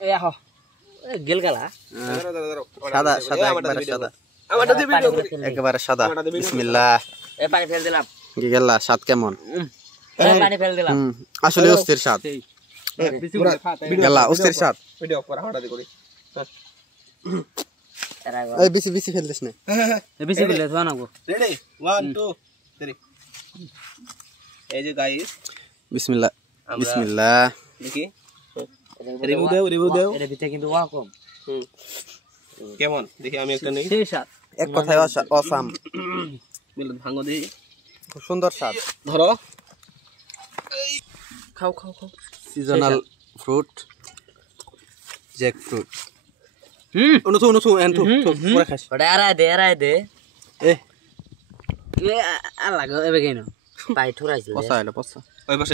এই আহ গেল গালা সাদা সাদা একবারে সাদা একেবারে সাদা বিসমিল্লাহ এই পানি ফেল দিলাম কি গেলা স্বাদ কেমন এই পানি ফেল দিলাম আসলে অস্থির স্বাদ গেলা অস্থির স্বাদ ভিডিও করা হঠাৎ করে এই বিসি বিসি ফেল দিস না এই বেশি বলে তো না গো রেডি 1 2 3 এই যে গাইস বিসমিল্লাহ বিসমিল্লাহ দেখি রিভিউ দাও এর ভিতরে কিন্তু ওয়া কম কেমন দেখি আমি একটা নেই সেই স্বাদ এক কথায় অসাম বলে ভাঙো দেই খুব সুন্দর স্বাদ ধরো খাও খাও খাও সিজনাল ফ্রুট জ্যাক ফ্রুট অনুথু এন্টু পুরো খাস ওটা আরাই দে এ আ লাগো এবে কেন পাই ঠুরাইছিল পচা হলো পচা ওই